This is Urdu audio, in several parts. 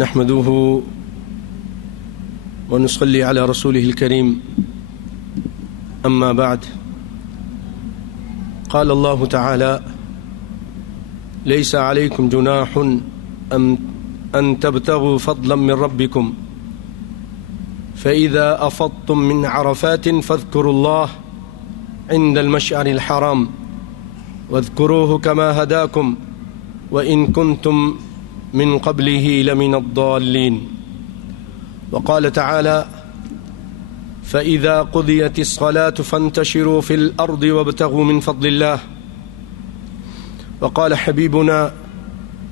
نحمده ونصلي على رسوله الكريم أما بعد قال الله تعالى ليس عليكم جناح أن تبتغوا فضلا من ربكم فإذا أفضتم من عرفات فاذكروا الله عند المشعر الحرام واذكروه كما هداكم وإن كنتم من قبله لمن الضالين وقال تعالى فإذا قضيت الصلاة فانتشروا في الأرض وابتغوا من فضل الله وقال حبيبنا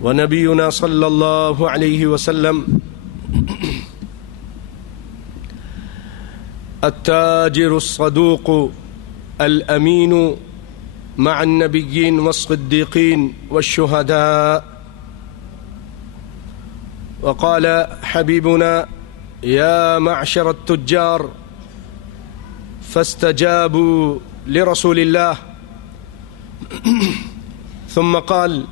ونبينا صلى الله عليه وسلم التاجر الصدوق الأمين مع النبيين والصديقين والشهداء وقال حبيبنا يا معشر التجار فاستجابوا لرسول الله ثم قال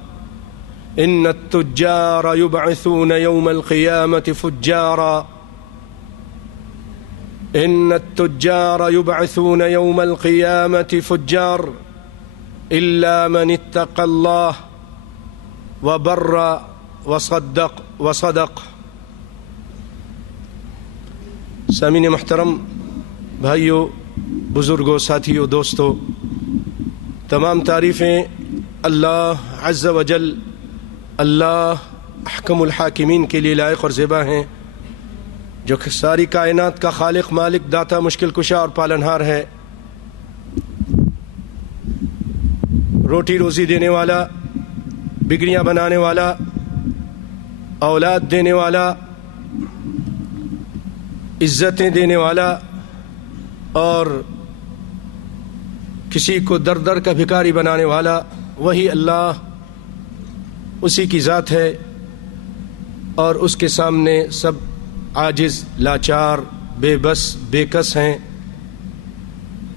إن التجار يبعثون يوم القيامة فجارا إن التجار يبعثون يوم القيامة فجار إلا من اتقى الله وبر وصدق سامعین محترم، بھائیوں، بزرگوں، ساتھیوں، دوستوں، تمام تعریفیں اللہ عز و جل، اللہ احکم الحاکمین کے لیے لائق اور زیبا ہیں، جو ساری کائنات کا خالق، مالک، داتا، مشکل کشا اور پالنہار ہے، روٹی روزی دینے والا، بگڑیاں بنانے والا، اولاد دینے والا، عزتیں دینے والا، اور کسی کو در در کا بھکاری بنانے والا وہی اللہ، اسی کی ذات ہے، اور اس کے سامنے سب عاجز، لاچار، بے بس، بے کس ہیں،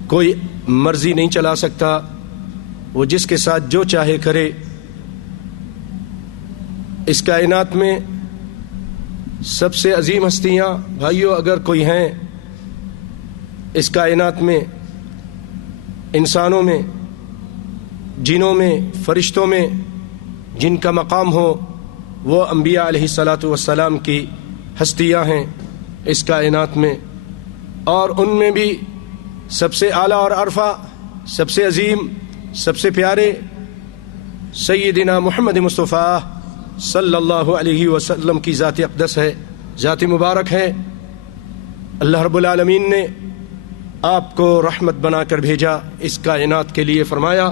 کوئی مرضی نہیں چلا سکتا، وہ جس کے ساتھ جو چاہے کرے۔ اس کائنات میں سب سے عظیم ہستیاں بھائیوں اگر کوئی ہیں اس کائنات میں، انسانوں میں، جنوں میں، فرشتوں میں، جن کا مقام ہو، وہ انبیاء علیہ الصلاۃ والسلام کی ہستیاں ہیں اس کائنات میں، اور ان میں بھی سب سے اعلیٰ اور عرفہ، سب سے عظیم، سب سے پیارے سیدنا محمد مصطفیٰ صلی اللہ علیہ وسلم کی ذات اقدس ہے، ذات مبارک ہے۔ اللہ رب العالمین نے آپ کو رحمت بنا کر بھیجا اس کائنات کے لیے، فرمایا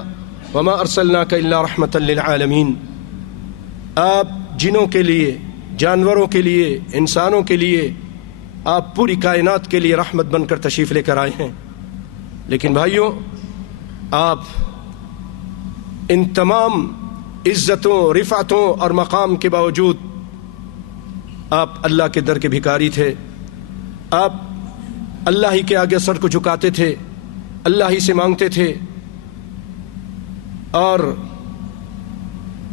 وما ارسلناک الا رحمۃ للعالمین، آپ جنوں کے لیے، جانوروں کے لیے، انسانوں کے لیے، آپ پوری کائنات کے لیے رحمت بن کر تشریف لے کر آئے ہیں۔ لیکن بھائیوں، آپ ان تمام عزتوں، رفعتوں اور مقام کے باوجود آپ اللہ کے در کے بھکاری تھے، آپ اللہ ہی کے آگے سر کو جھکاتے تھے، اللہ ہی سے مانگتے تھے، اور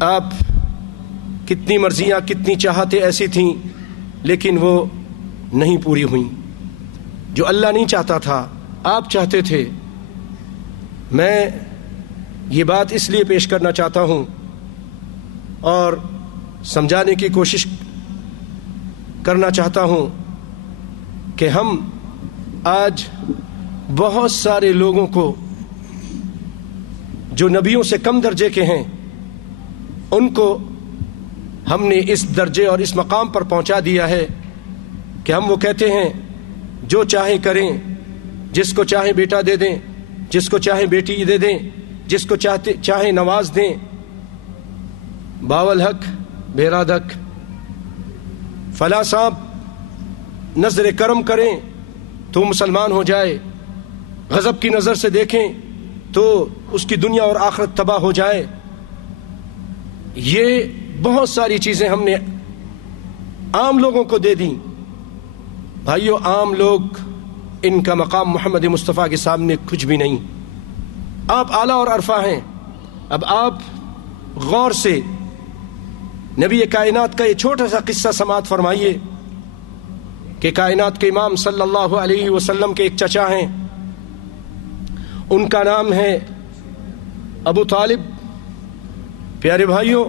آپ کتنی مرضیاں، کتنی چاہتیں ایسی تھیں لیکن وہ نہیں پوری ہوئیں۔ جو اللہ نہیں چاہتا تھا آپ چاہتے تھے۔ میں یہ بات اس لیے پیش کرنا چاہتا ہوں اور سمجھانے کی کوشش کرنا چاہتا ہوں کہ ہم آج بہت سارے لوگوں کو جو نبیوں سے کم درجے کے ہیں، ان کو ہم نے اس درجے اور اس مقام پر پہنچا دیا ہے کہ ہم وہ کہتے ہیں جو چاہیں کریں، جس کو چاہیں بیٹا دے دیں، جس کو چاہیں بیٹی دے دیں، جس کو چاہیں نواز دیں، باول حق، بہراد حق، فلاں صاحب نظر کرم کریں تو مسلمان ہو جائے، غضب کی نظر سے دیکھیں تو اس کی دنیا اور آخرت تباہ ہو جائے۔ یہ بہت ساری چیزیں ہم نے عام لوگوں کو دے دیں۔ بھائیو، عام لوگ، ان کا مقام محمد مصطفیٰ کے سامنے کچھ بھی نہیں۔ آپ اعلیٰ اور عرفہ ہیں۔ اب آپ غور سے نبی کائنات کا یہ چھوٹا سا قصہ سماعت فرمائیے کہ کائنات کے امام صلی اللہ علیہ وسلم کے ایک چچا ہیں، ان کا نام ہے ابو طالب۔ پیارے بھائیوں،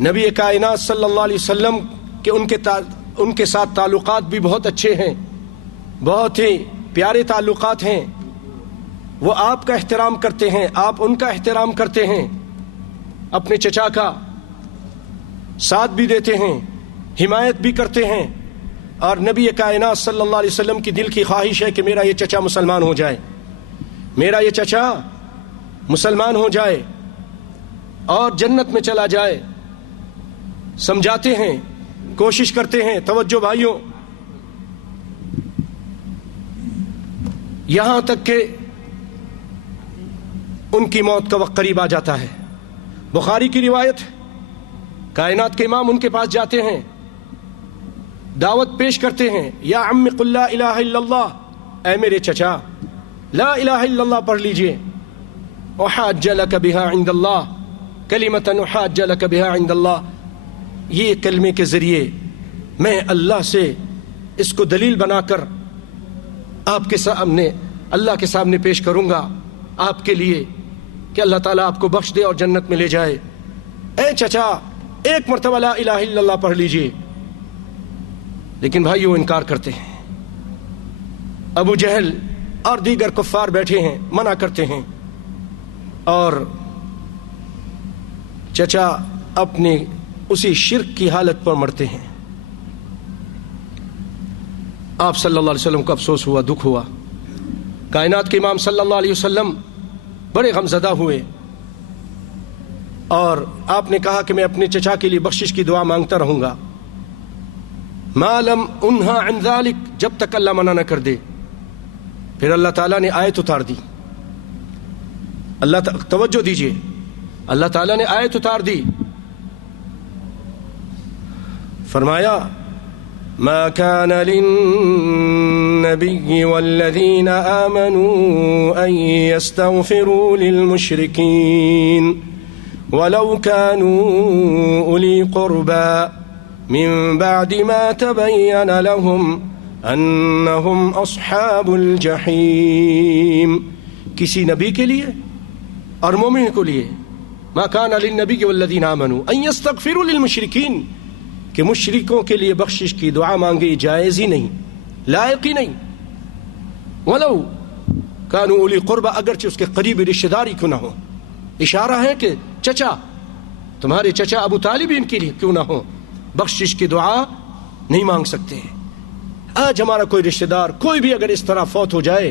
نبی کائنات صلی اللہ علیہ وسلم کے ان کے ساتھ تعلقات بھی بہت اچھے ہیں، بہت ہی پیارے تعلقات ہیں۔ وہ آپ کا احترام کرتے ہیں، آپ ان کا احترام کرتے ہیں، اپنے چچا کا ساتھ بھی دیتے ہیں، حمایت بھی کرتے ہیں۔ اور نبی کائنات صلی اللہ علیہ وسلم کی دل کی خواہش ہے کہ میرا یہ چچا مسلمان ہو جائے، میرا یہ چچا مسلمان ہو جائے اور جنت میں چلا جائے۔ سمجھاتے ہیں، کوشش کرتے ہیں۔ توجہ بھائیوں، یہاں تک کہ ان کی موت کا وقت قریب آ جاتا ہے۔ بخاری کی روایت، کائنات کے امام ان کے پاس جاتے ہیں، دعوت پیش کرتے ہیں، یا عم قل لا الہ الا اللہ، اے میرے چچا لا الہ الا اللہ پڑھ لیجئے، احاج لک بہا عند اللہ، کلمۃ احاج لک بہا عند اللہ، یہ کلمے کے ذریعے میں اللہ سے اس کو دلیل بنا کر آپ کے سامنے، اللہ کے سامنے پیش کروں گا آپ کے لیے کہ اللہ تعالیٰ آپ کو بخش دے اور جنت میں لے جائے۔ اے چچا ایک مرتبہ لا الہ الا اللہ پڑھ لیجئے۔ لیکن بھائیو انکار کرتے ہیں۔ ابو جہل اور دیگر کفار بیٹھے ہیں، منع کرتے ہیں، اور چچا اپنے اسی شرک کی حالت پر مرتے ہیں۔ آپ صلی اللہ علیہ وسلم کو افسوس ہوا، دکھ ہوا۔ کائنات کے امام صلی اللہ علیہ وسلم بڑے غمزدہ ہوئے، اور آپ نے کہا کہ میں اپنے چچا کے لیے بخشش کی دعا مانگتا رہوں گا ما لم انہا عن ذالک، جب تک اللہ منع نہ کر دے۔ پھر اللہ تعالیٰ نے آیت اتار دی۔ توجہ دیجئے، اللہ تعالیٰ نے آیت اتار دی، فرمایا ما كان للنبي والذين آمنوا أن يستغفروا للمشركين ولو كانوا أولي قربى من بعد ما تبين لهم أنهم أصحاب الجحيم۔ کسی نبی کے لیے اور مومن کو لیے ما كان للنبي والذين آمنوا أن يستغفروا للمشركين، کہ مشرکوں کے لیے بخشش کی دعا مانگی جائز ہی نہیں، لائق ہی نہیں۔ ولو كانوا اولی قربہ، اگرچہ اس کے قریبی رشتہ داری کیوں نہ ہو۔ اشارہ ہے کہ چچا، تمہارے چچا ابو طالب ان کے لیے کیوں نہ ہو، بخشش کی دعا نہیں مانگ سکتے۔ آج ہمارا کوئی رشتہ دار کوئی بھی اگر اس طرح فوت ہو جائے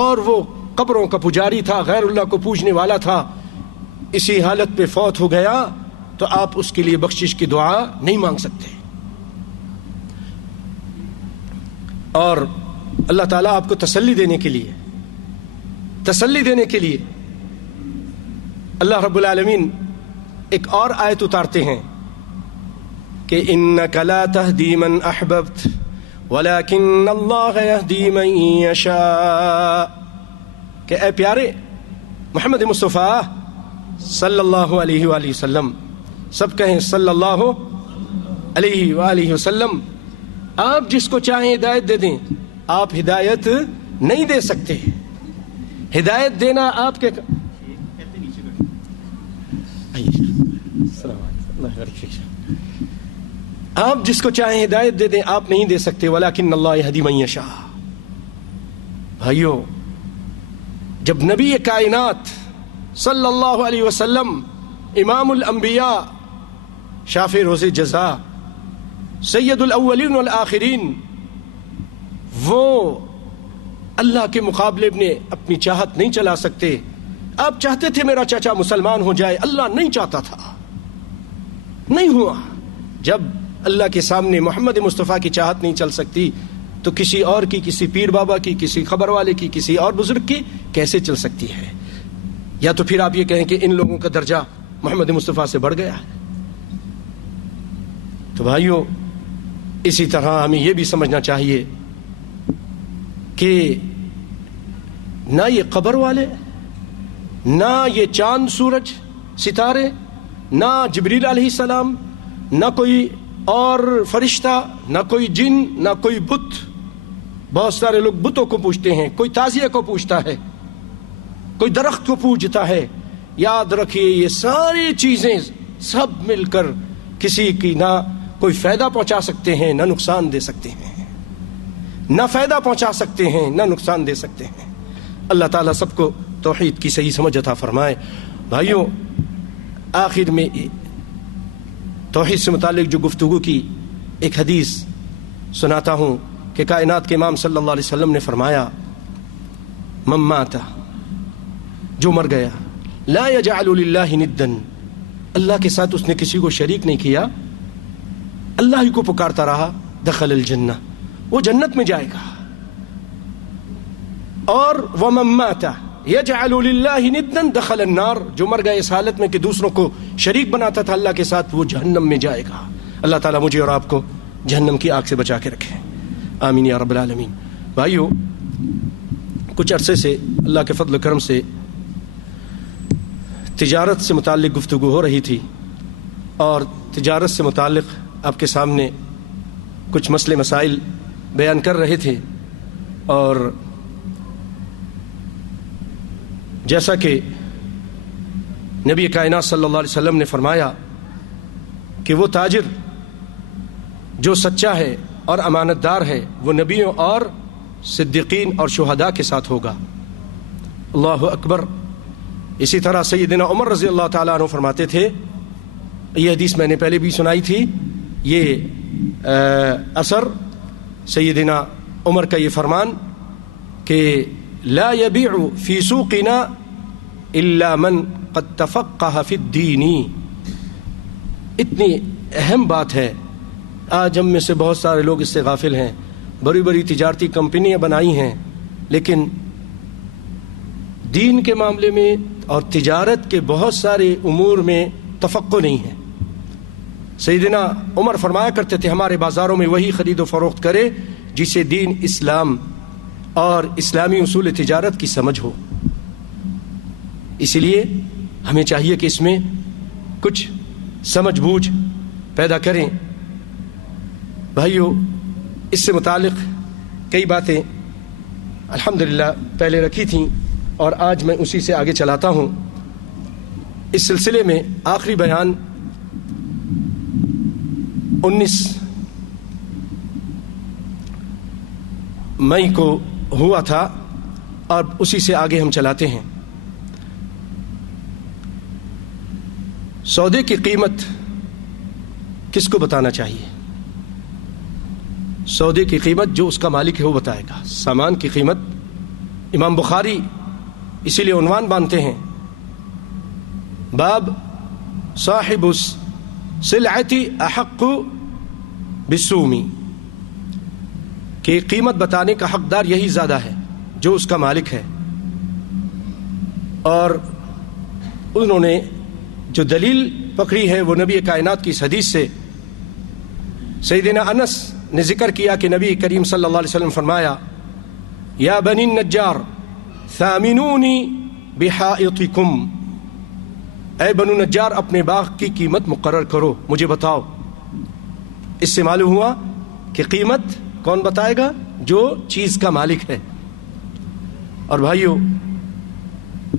اور وہ قبروں کا پجاری تھا، غیر اللہ کو پوجنے والا تھا، اسی حالت پہ فوت ہو گیا، تو آپ اس کے لیے بخشش کی دعا نہیں مانگ سکتے۔ اور اللہ تعالیٰ آپ کو تسلی دینے کے لیے اللہ رب العالمین ایک اور آیت اتارتے ہیں کہ انک لا تہدی من احببت ولکن اللہ یہدی من یشاء، کہ اے پیارے محمد مصطفیٰ صلی اللہ علیہ وآلہ وسلم، سب کہیں صلی اللہ علیہ وآلہ وسلم، آپ جس کو چاہیں ہدایت دے دیں، آپ ہدایت نہیں دے سکتے۔ ہدایت دینا آپ کے آپ جس کو چاہیں ہدایت دے دیں، آپ نہیں دے سکتے۔ ولیکن اللہ یہدی من یشاء۔ بھائیو، جب نبی کائنات صلی اللہ علیہ وسلم، امام الانبیاء، شافع روز جزا، سید الاولین والآخرین، وہ اللہ کے مقابلے میں اپنی چاہت نہیں چلا سکتے۔ آپ چاہتے تھے میرا چچا مسلمان ہو جائے، اللہ نہیں چاہتا تھا، نہیں ہوا۔ جب اللہ کے سامنے محمد مصطفیٰ کی چاہت نہیں چل سکتی تو کسی اور کی، کسی پیر بابا کی، کسی خبر والے کی، کسی اور بزرگ کی کیسے چل سکتی ہے؟ یا تو پھر آپ یہ کہیں کہ ان لوگوں کا درجہ محمد مصطفیٰ سے بڑھ گیا ہے۔ تو بھائیو، اسی طرح ہمیں یہ بھی سمجھنا چاہیے کہ نہ یہ قبر والے، نہ یہ چاند سورج ستارے، نہ جبریل علیہ السلام، نہ کوئی اور فرشتہ، نہ کوئی جن، نہ کوئی بت. بہت سارے لوگ بتوں کو پوجتے ہیں، کوئی تعزیہ کو پوجتا ہے، کوئی درخت کو پوجتا ہے. یاد رکھیے یہ ساری چیزیں سب مل کر کسی کی نہ کوئی فائدہ پہنچا سکتے ہیں نہ نقصان دے سکتے ہیں، نہ فائدہ پہنچا سکتے ہیں نہ نقصان دے سکتے ہیں. اللہ تعالیٰ سب کو توحید کی صحیح سمجھ عطا فرمائے. بھائیوں، آخر میں توحید سے متعلق جو گفتگو کی ایک حدیث سناتا ہوں کہ کائنات کے امام صلی اللہ علیہ وسلم نے فرمایا، من مات، جو مر گیا، لا یجعل للہ ندا، اللہ کے ساتھ اس نے کسی کو شریک نہیں کیا، اللہ ہی کو پکارتا رہا، دخل الجنہ، وہ جنت میں جائے گا. اور ومن مات یجعل للہ ندا دخل النار، جو مر گئے اس حالت میں کہ دوسروں کو شریک بناتا تھا اللہ کے ساتھ، وہ جہنم میں جائے گا. اللہ تعالیٰ مجھے اور آپ کو جہنم کی آگ سے بچا کے رکھے، آمین یا رب العالمین. بھائیو، کچھ عرصے سے اللہ کے فضل و کرم سے تجارت سے متعلق گفتگو ہو رہی تھی، اور تجارت سے متعلق آپ کے سامنے کچھ مسئلے مسائل بیان کر رہے تھے. اور جیسا کہ نبی کائنات صلی اللہ علیہ وسلم نے فرمایا کہ وہ تاجر جو سچا ہے اور امانت دار ہے وہ نبیوں اور صدیقین اور شہداء کے ساتھ ہوگا. اللہ اکبر. اسی طرح سیدنا عمر رضی اللہ تعالیٰ عنہ فرماتے تھے، یہ حدیث میں نے پہلے بھی سنائی تھی، یہ اثر سیدنا عمر کا یہ فرمان کہ لا يبيع في سوقنا الا من قد تفقه في الدين. اتنی اہم بات ہے، آج ہم میں سے بہت سارے لوگ اس سے غافل ہیں. بڑی بڑی تجارتی کمپنیاں بنائی ہیں، لیکن دین کے معاملے میں اور تجارت کے بہت سارے امور میں تفقہ نہیں ہے. سیدنا عمر فرمایا کرتے تھے، ہمارے بازاروں میں وہی خرید و فروخت کرے جسے دین، اسلام اور اسلامی اصول تجارت کی سمجھ ہو. اسی لیے ہمیں چاہیے کہ اس میں کچھ سمجھ بوجھ پیدا کریں. بھائیو، اس سے متعلق کئی باتیں الحمدللہ پہلے رکھی تھیں اور آج میں اسی سے آگے چلاتا ہوں. اس سلسلے میں آخری بیان 19 مئی کو ہوا تھا اور اسی سے آگے ہم چلاتے ہیں. سودے کی قیمت کس کو بتانا چاہیے؟ سودے کی قیمت جو اس کا مالک ہے وہ بتائے گا. سامان کی قیمت امام بخاری اسی لیے عنوان باندھتے ہیں، باب صاحب السلعۃ احق بالسوم، کہ قیمت بتانے کا حقدار یہی زیادہ ہے جو اس کا مالک ہے. اور انہوں نے جو دلیل پکڑی ہے وہ نبی کائنات کی اس حدیث سے. سیدنا انس نے ذکر کیا کہ نبی کریم صلی اللہ علیہ وسلم فرمایا، یا بنی النجار ثامنونی بحائطکم، اے بنو نجار اپنے باغ کی قیمت مقرر کرو، مجھے بتاؤ. اس سے معلوم ہوا کہ قیمت کون بتائے گا؟ جو چیز کا مالک ہے. اور بھائیو،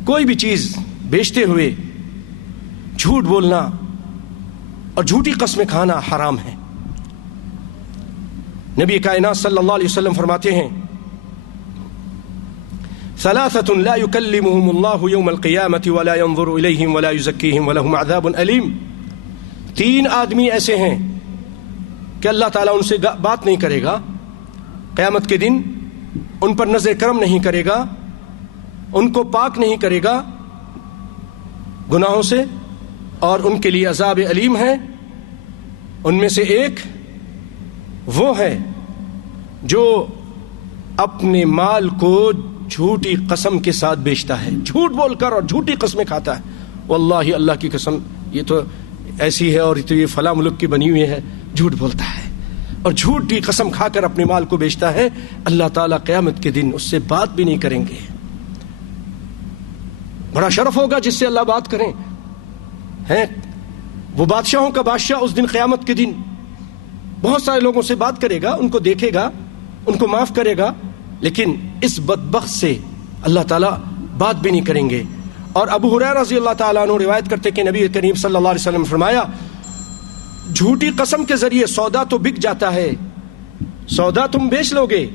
کوئی بھی چیز بیچتے ہوئے جھوٹ بولنا اور جھوٹی قسمیں کھانا حرام ہے. نبی کائنات صلی اللہ علیہ وسلم فرماتے ہیں، ثلاثة لا يكلمهم الله يوم القيامة ولا ينظر إليهم ولا يزكيهم ولهم عذاب أليم. 3 آدمی ایسے ہیں کہ اللہ تعالیٰ ان سے بات نہیں کرے گا قیامت کے دن، ان پر نظر کرم نہیں کرے گا، ان کو پاک نہیں کرے گا گناہوں سے، اور ان کے لیے عذاب علیم ہے. ان میں سے ایک وہ ہے جو اپنے مال کو جھوٹی قسم کے ساتھ بیچتا ہے، جھوٹ بول کر اور جھوٹی قسمیں کھاتا ہے. واللہ اللہ کی قسم یہ تو ایسی ہے اور تو یہ فلاں ملک کی بنی ہوئی ہے، جھوٹ بولتا ہے اور جھوٹی قسم کھا کر اپنے مال کو بیچتا ہے. اللہ تعالیٰ قیامت کے دن اس سے بات بھی نہیں کریں گے. بڑا شرف ہوگا جس سے اللہ بات کریں. ہیں وہ بادشاہوں کا بادشاہ اس دن قیامت کے دن بہت سارے لوگوں سے بات کرے گا، ان کو دیکھے گا، ان کو معاف کرے گا، لیکن اس بدبخت سے اللہ تعالیٰ بات بھی نہیں کریں گے۔ اور ابو ہریرہ رضی اللہ تعالیٰ عنہ روایت کرتے کہ نبی کریم صلی اللہ علیہ وسلم نے فرمایا، جھوٹی قسم کے ذریعے سودا تو بک جاتا ہے، سودا تم بیچ لو گے،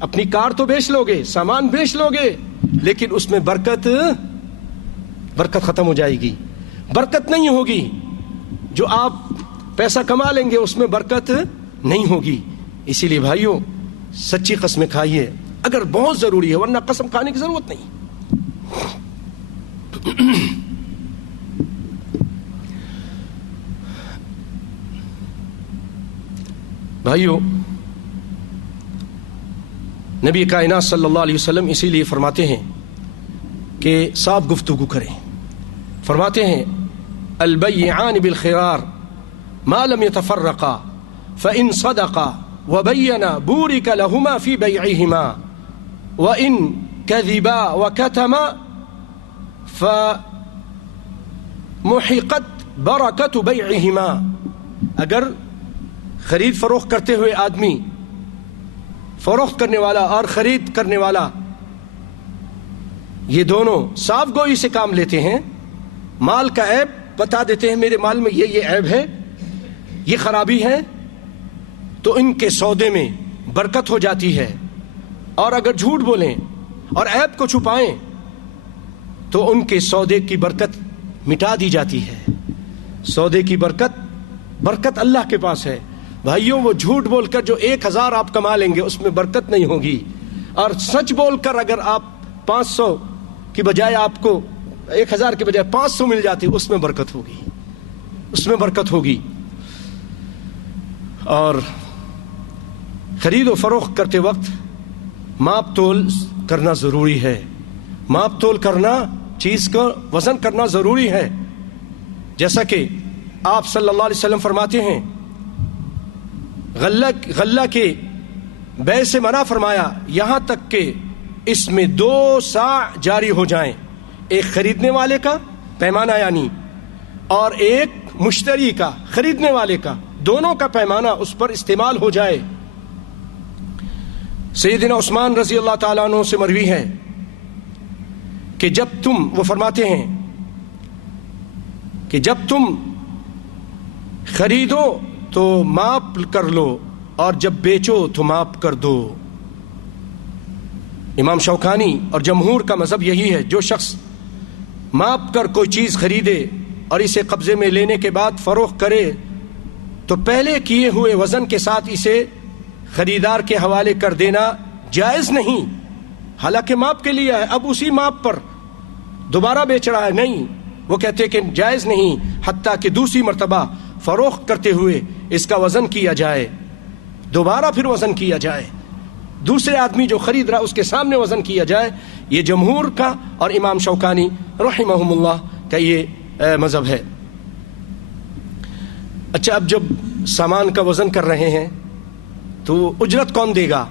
اپنی کار تو بیچ لو گے، سامان بیچ لو گے، لیکن اس میں برکت ختم ہو جائے گی، برکت نہیں ہوگی۔ جو آپ پیسہ کما لیں گے اس میں برکت نہیں ہوگی۔ اسی لیے بھائیوں سچی قسمیں کھائیے اگر بہت ضروری ہے، ورنہ قسم کھانے کی ضرورت نہیں۔ بھائیوں نبی کائنات صلی اللہ علیہ وسلم اسی لیے فرماتے ہیں کہ صاف گفتگو کریں۔ فرماتے ہیں البیعان بالخیار ما لم يتفرقا فإن صدقا وبینا بورک لهما في بیعہما وإن كذبا وكتما فمحقت برکت بیعہما۔ اگر خرید فروخت کرتے ہوئے آدمی، فروخت کرنے والا اور خرید کرنے والا، یہ دونوں صاف گوئی سے کام لیتے ہیں، مال کا عیب بتا دیتے ہیں، میرے مال میں یہ عیب ہے، یہ خرابی ہے، تو ان کے سودے میں برکت ہو جاتی ہے۔ اور اگر جھوٹ بولیں اور عیب کو چھپائیں تو ان کے سودے کی برکت مٹا دی جاتی ہے۔ سودے کی برکت اللہ کے پاس ہے۔ بھائیوں وہ جھوٹ بول کر جو 1000 آپ کما لیں گے اس میں برکت نہیں ہوگی، اور سچ بول کر اگر آپ 500 کی بجائے آپ کو 1000 کے بجائے 500 مل جاتی اس میں برکت ہوگی، اس میں برکت ہوگی۔ اور خرید و فروخت کرتے وقت ماپ تول کرنا ضروری ہے، ماپ تول کرنا، چیز کا وزن کرنا ضروری ہے۔ جیسا کہ آپ صلی اللہ علیہ وسلم فرماتے ہیں غلہ کے بے سے منع فرمایا یہاں تک کہ اس میں 2 صاع جاری ہو جائیں، ایک خریدنے والے کا پیمانہ یعنی، اور ایک مشتری کا، خریدنے والے کا، دونوں کا پیمانہ اس پر استعمال ہو جائے۔ سیدنا عثمان رضی اللہ تعالیٰ عنہ سے مروی ہے کہ وہ فرماتے ہیں کہ جب تم خریدو تو ماپ کر لو اور جب بیچو تو ماپ کر دو۔ امام شوکانی اور جمہور کا مذہب یہی ہے، جو شخص ماپ کر کوئی چیز خریدے اور اسے قبضے میں لینے کے بعد فروخت کرے تو پہلے کیے ہوئے وزن کے ساتھ اسے خریدار کے حوالے کر دینا جائز نہیں، حالانکہ ماپ کے لیے ہے، اب اسی ماپ پر دوبارہ بیچ رہا ہے، نہیں، وہ کہتے کہ جائز نہیں حتیٰ کہ دوسری مرتبہ فروخت کرتے ہوئے اس کا وزن کیا جائے، دوبارہ پھر وزن کیا جائے، دوسرے آدمی جو خرید رہا اس کے سامنے وزن کیا جائے۔ یہ جمہور کا اور امام شوکانی رحمہم اللہ کا یہ مذہب ہے۔ اچھا، اب جب سامان کا وزن کر رہے ہیں تو اجرت کون دے گا؟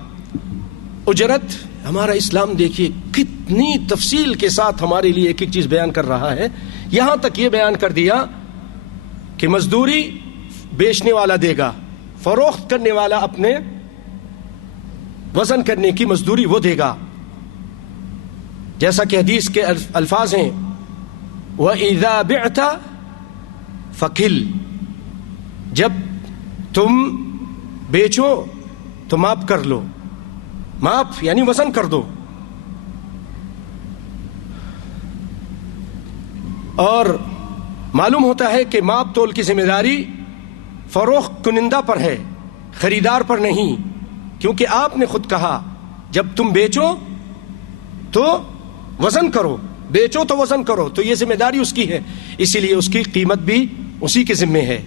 اجرت ہمارا اسلام دیکھیے کتنی تفصیل کے ساتھ ہمارے لیے ایک ایک چیز بیان کر رہا ہے۔ یہاں تک یہ بیان کر دیا کہ مزدوری بیچنے والا دے گا، فروخت کرنے والا اپنے وزن کرنے کی مزدوری وہ دے گا، جیسا کہ حدیث کے الفاظ ہیں وَإِذَا بِعْتَ فَكِلْ، جب تم بیچو تو ماپ کر لو، ماپ یعنی وزن کر دو۔ اور معلوم ہوتا ہے کہ ماپ تول کی ذمہ داری فروخت کنندہ پر ہے، خریدار پر نہیں، کیونکہ آپ نے خود کہا جب تم بیچو تو وزن کرو، بیچو تو وزن کرو، تو یہ ذمہ داری اس کی ہے، اسی لیے اس کی قیمت بھی اسی کے ذمے ہے۔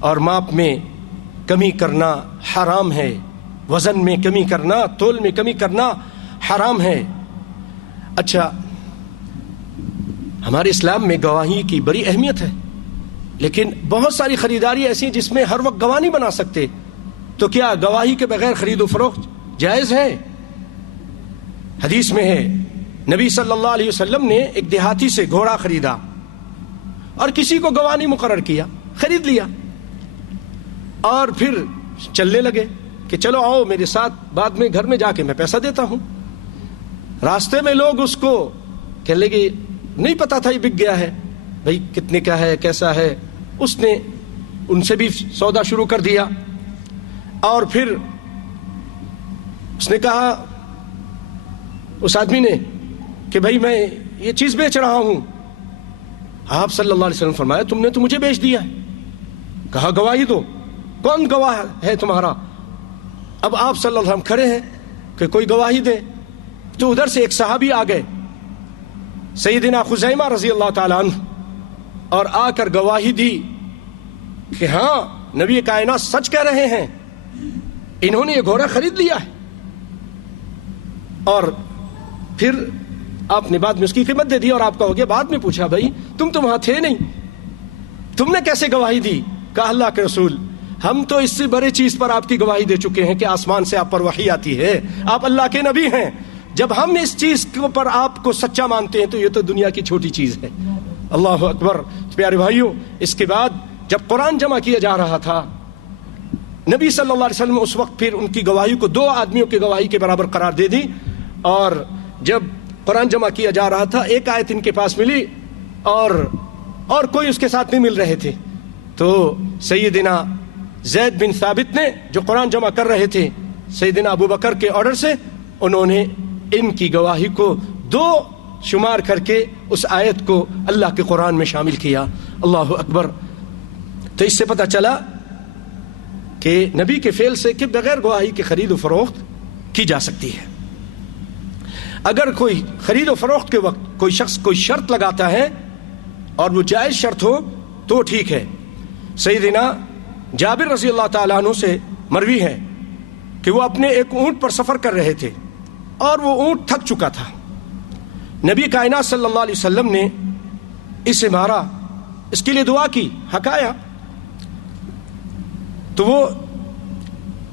اور ماپ میں کمی کرنا حرام ہے، وزن میں کمی کرنا، تول میں کمی کرنا حرام ہے۔ اچھا، ہمارے اسلام میں گواہی کی بڑی اہمیت ہے، لیکن بہت ساری خریداری ایسی ہیں جس میں ہر وقت گواہ نہیں بنا سکتے، تو کیا گواہی کے بغیر خرید و فروخت جائز ہے؟ حدیث میں ہے نبی صلی اللہ علیہ وسلم نے ایک دیہاتی سے گھوڑا خریدا، اور کسی کو گواہ نہیں مقرر کیا، خرید لیا اور پھر چلنے لگے کہ چلو آؤ میرے ساتھ، بعد میں گھر میں جا کے میں پیسہ دیتا ہوں۔ راستے میں لوگ اس کو کہنے لگے، نہیں پتا تھا یہ بک گیا ہے، بھائی کتنے کا ہے کیسا ہے، اس نے ان سے بھی سودا شروع کر دیا۔ اور پھر اس نے کہا اس آدمی نے کہ بھائی میں یہ چیز بیچ رہا ہوں۔ آپ صلی اللہ علیہ وسلم فرمایا تم نے تو مجھے بیچ دیا ہے۔ کہا گواہی دو، کون گواہ ہے تمہارا؟ اب آپ صلی اللہ علیہ وسلم کھڑے ہیں کہ کوئی گواہی دے، تو ادھر سے ایک صحابی آ گئے سیدنا خزیمہ رضی اللہ تعالیٰ عنہ، اور آ کر گواہی دی کہ ہاں نبی کائنات سچ کہہ رہے ہیں، انہوں نے یہ گھوڑا خرید لیا ہے۔ اور پھر آپ نے بعد میں اس کی قیمت دے دی اور آپ کا ہو گیا۔ بعد میں پوچھا بھائی تم تو وہاں تھے نہیں، تم نے کیسے گواہی دی؟ کہا اللہ کے رسول ہم تو اس سے بڑے چیز پر آپ کی گواہی دے چکے ہیں کہ آسمان سے آپ پر وحی آتی ہے، آپ اللہ کے نبی ہیں، جب ہم اس چیز پر آپ کو سچا مانتے ہیں تو یہ تو دنیا کی چھوٹی چیز ہے۔ اللہ اکبر۔ پیارے بھائیوں، اس کے بعد جب قرآن جمع کیا جا رہا تھا، نبی صلی اللہ علیہ وسلم اس وقت پھر ان کی گواہی کو 2 آدمیوں کی گواہی کے برابر قرار دے دی، اور جب قرآن جمع کیا جا رہا تھا ایک آیت ان کے پاس ملی اور کوئی اس کے ساتھ نہیں مل رہے تھے، تو سیدنا زید بن ثابت نے جو قرآن جمع کر رہے تھے سیدنا ابو بکر کے آرڈر سے، انہوں نے ان کی گواہی کو 2 شمار کر کے اس آیت کو اللہ کے قرآن میں شامل کیا۔ اللہ اکبر۔ تو اس سے پتہ چلا کہ نبی کے فعل سے کہ بغیر گواہی کے خرید و فروخت کی جا سکتی ہے۔ اگر کوئی خرید و فروخت کے وقت کوئی شخص کوئی شرط لگاتا ہے اور وہ جائز شرط ہو تو ٹھیک ہے۔ سیدنا جابر رضی اللہ تعالیٰ عنہ سے مروی ہے کہ وہ اپنے ایک اونٹ پر سفر کر رہے تھے اور وہ اونٹ تھک چکا تھا۔ نبی کائنات صلی اللہ علیہ وسلم نے اسے مارا، اس کے لیے دعا کی، ہکایا تو وہ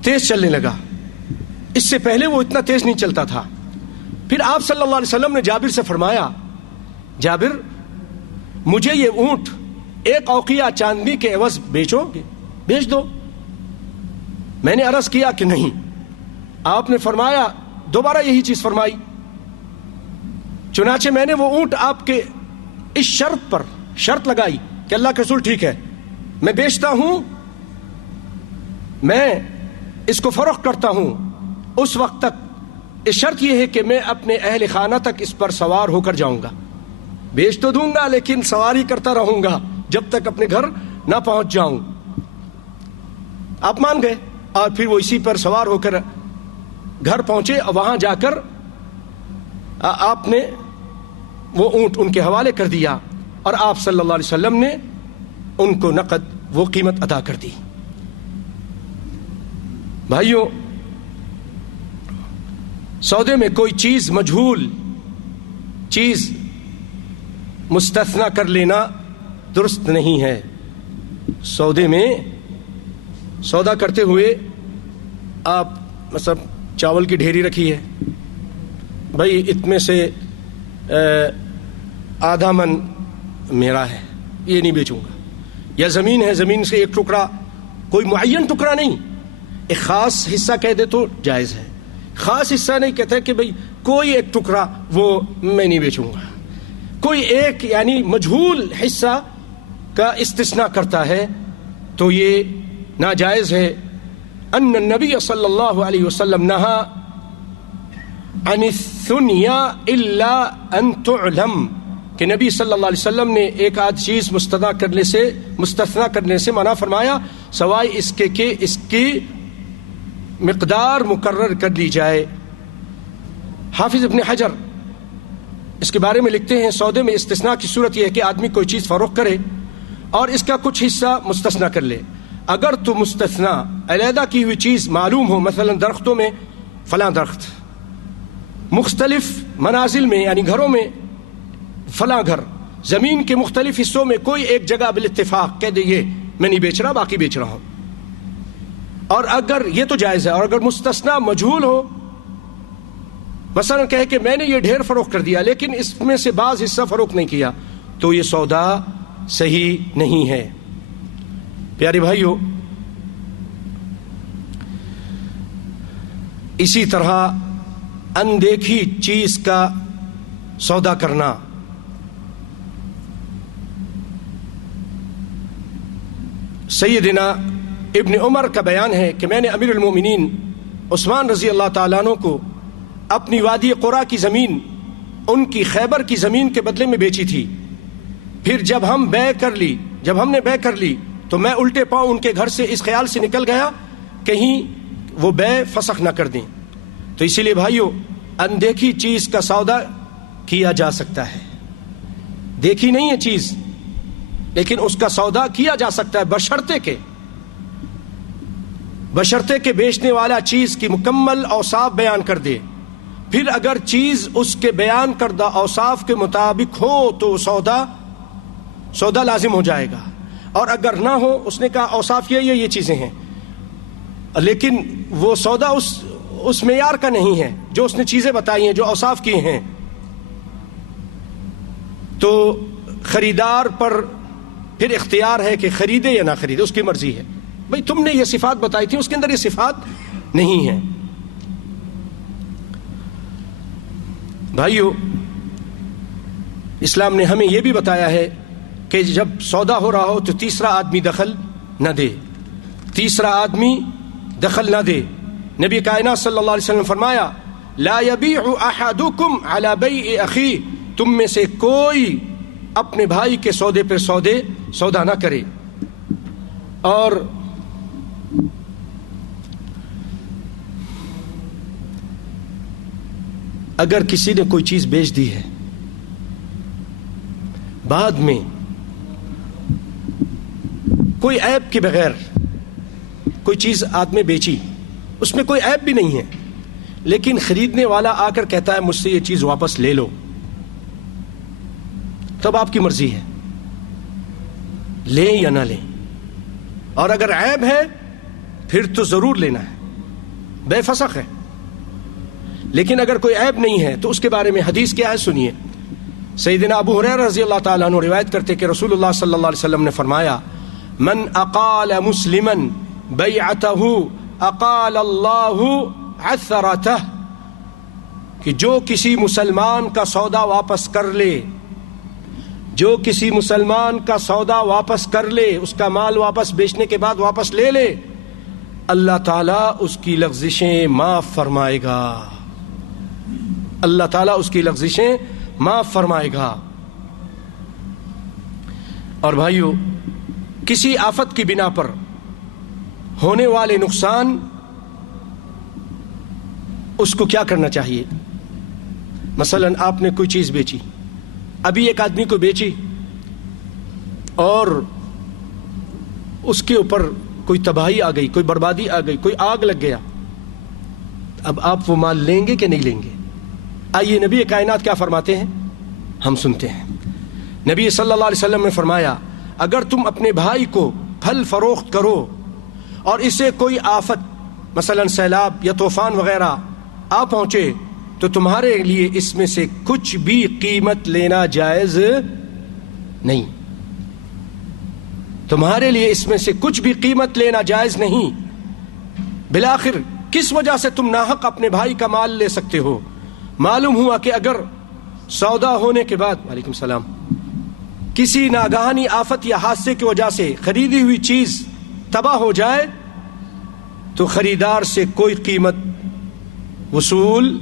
تیز چلنے لگا، اس سے پہلے وہ اتنا تیز نہیں چلتا تھا۔ پھر آپ صلی اللہ علیہ وسلم نے جابر سے فرمایا، جابر مجھے یہ اونٹ 1 اوقیہ چاندنی کے عوض بیچو گے؟ بیچ دو۔ میں نے عرض کیا کہ نہیں۔ آپ نے فرمایا، دوبارہ یہی چیز فرمائی۔ چنانچہ میں نے وہ اونٹ آپ کے اس شرط پر شرط لگائی کہ اللہ کے رسول ٹھیک ہے میں بیچتا ہوں، میں اس کو فروخت کرتا ہوں، اس وقت تک اس شرط یہ ہے کہ میں اپنے اہل خانہ تک اس پر سوار ہو کر جاؤں گا، بیچ تو دوں گا لیکن سواری کرتا رہوں گا جب تک اپنے گھر نہ پہنچ جاؤں۔ آپ مان گئے اور پھر وہ اسی پر سوار ہو کر گھر پہنچے، اور وہاں جا کر آپ نے وہ اونٹ ان کے حوالے کر دیا اور آپ صلی اللہ علیہ وسلم نے ان کو نقد وہ قیمت ادا کر دی۔ بھائیوں، سودے میں کوئی چیز مجہول چیز مستثنا کر لینا درست نہیں ہے۔ سودے میں سودا کرتے ہوئے آپ مثلا چاول کی ڈھیری رکھی ہے، بھائی اتنے سے آدھا من میرا ہے، یہ نہیں بیچوں گا، یا زمین ہے، زمین سے ایک ٹکڑا، کوئی معین ٹکڑا نہیں، ایک خاص حصہ کہہ دے تو جائز ہے، خاص حصہ نہیں کہتا کہ بھئی کوئی ایک ٹکڑا وہ میں نہیں بیچوں گا، کوئی ایک یعنی مجہول حصہ کا استثناء کرتا ہے تو یہ ناجائز ہے۔ ان النبی صلی اللہ علیہ وسلم نہا عن الثنیا الا ان تعلم، کہ نبی صلی اللہ علیہ وسلم نے ایک آدھ چیز مستثنا کرنے سے منع فرمایا سوائے اس کے کہ اس کی مقدار مقرر کر لی جائے۔ حافظ ابن حجر اس کے بارے میں لکھتے ہیں، سودے میں استثناء کی صورت یہ ہے کہ آدمی کوئی چیز فروخت کرے اور اس کا کچھ حصہ مستثنا کر لے۔ اگر تو مستثنا علیحدہ کی ہوئی چیز معلوم ہو، مثلا درختوں میں فلاں درخت، مختلف منازل میں یعنی گھروں میں فلاں گھر، زمین کے مختلف حصوں میں کوئی ایک جگہ بالاتفاق کہہ دے یہ میں نہیں بیچ رہا باقی بیچ رہا ہوں، اور اگر یہ تو جائز ہے۔ اور اگر مستثنا مجہول ہو، مثلا کہے کہ میں نے یہ ڈھیر فروخت کر دیا لیکن اس میں سے بعض حصہ فروخت نہیں کیا، تو یہ سودا صحیح نہیں ہے۔ پیارے بھائیو، اسی طرح اندیکھی چیز کا سودا کرنا، سیدنا ابن عمر کا بیان ہے کہ میں نے امیر المومنین عثمان رضی اللہ تعالیٰ عنہ کو اپنی وادی قرا کی زمین ان کی خیبر کی زمین کے بدلے میں بیچی تھی۔ پھر جب ہم نے بے کر لی تو میں الٹے پاؤں ان کے گھر سے اس خیال سے نکل گیا کہیں وہ بے فسخ نہ کر دیں۔ تو اسی لیے بھائیو، اندیکھی چیز کا سودا کیا جا سکتا ہے، دیکھی نہیں ہے چیز لیکن اس کا سودا کیا جا سکتا ہے، بشرطے کے بیچنے والا چیز کی مکمل اوصاف بیان کر دے۔ پھر اگر چیز اس کے بیان کردہ اوصاف کے مطابق ہو تو سودا لازم ہو جائے گا، اور اگر نہ ہو، اس نے کہا اوصاف یہ چیزیں ہیں لیکن وہ سودا اس معیار کا نہیں ہے جو اس نے چیزیں بتائی ہیں، جو اوصاف کی ہیں، تو خریدار پر پھر اختیار ہے کہ خریدے یا نہ خریدے، اس کی مرضی ہے۔ بھئی تم نے یہ صفات بتائی تھی، اس کے اندر یہ صفات نہیں ہیں۔ بھائیو، اسلام نے ہمیں یہ بھی بتایا ہے کہ جب سودا ہو رہا ہو تو تیسرا آدمی دخل نہ دے۔ نبی کائنات صلی اللہ علیہ وسلم فرمایا، لا یبیع احدکم علی بیع اخیہ، تم میں سے کوئی اپنے بھائی کے سودے پر سودا نہ کرے۔ اور اگر کسی نے کوئی چیز بیچ دی ہے، بعد میں کوئی عیب کے بغیر کوئی چیز آدمی بیچی، اس میں کوئی عیب بھی نہیں ہے، لیکن خریدنے والا آ کر کہتا ہے مجھ سے یہ چیز واپس لے لو، تب آپ کی مرضی ہے لیں یا نہ لیں، اور اگر عیب ہے پھر تو ضرور لینا ہے، بے فسخ ہے۔ لیکن اگر کوئی عیب نہیں ہے تو اس کے بارے میں حدیث کیا ہے سنیے۔ سیدنا ابو ہریرہ رضی اللہ تعالیٰ عنہ روایت کرتے کہ رسول اللہ صلی اللہ علیہ وسلم نے فرمایا، من اقال مسلما بیعته اقال اللہ عثرتہ، کہ جو کسی مسلمان کا سودا واپس کر لے، جو کسی مسلمان کا سودا واپس کر لے، اس کا مال واپس بیچنے کے بعد واپس لے لے، اللہ تعالیٰ اس کی لغزشیں معاف فرمائے گا، اللہ تعالیٰ اس کی لغزشیں معاف فرمائے گا۔ اور بھائیو، کسی آفت کی بنا پر ہونے والے نقصان، اس کو کیا کرنا چاہیے؟ مثلا آپ نے کوئی چیز بیچی، ابھی ایک آدمی کو بیچی اور اس کے اوپر کوئی تباہی آ گئی، کوئی بربادی آ گئی، کوئی آگ لگ گیا، اب آپ وہ مال لیں گے کہ نہیں لیں گے؟ آئیے نبی کائنات کیا فرماتے ہیں، ہم سنتے ہیں۔ نبی صلی اللہ علیہ وسلم نے فرمایا، اگر تم اپنے بھائی کو پھل فروخت کرو اور اسے کوئی آفت مثلا سیلاب یا طوفان وغیرہ آ پہنچے تو تمہارے لیے اس میں سے کچھ بھی قیمت لینا جائز نہیں، تمہارے لیے اس میں سے کچھ بھی قیمت لینا جائز نہیں۔ بالآخر کس وجہ سے تم ناحق اپنے بھائی کا مال لے سکتے ہو؟ معلوم ہوا کہ اگر سودا ہونے کے بعد، وعلیکم السلام، کسی ناگہانی آفت یا حادثے کی وجہ سے خریدی ہوئی چیز تباہ ہو جائے تو خریدار سے کوئی قیمت وصول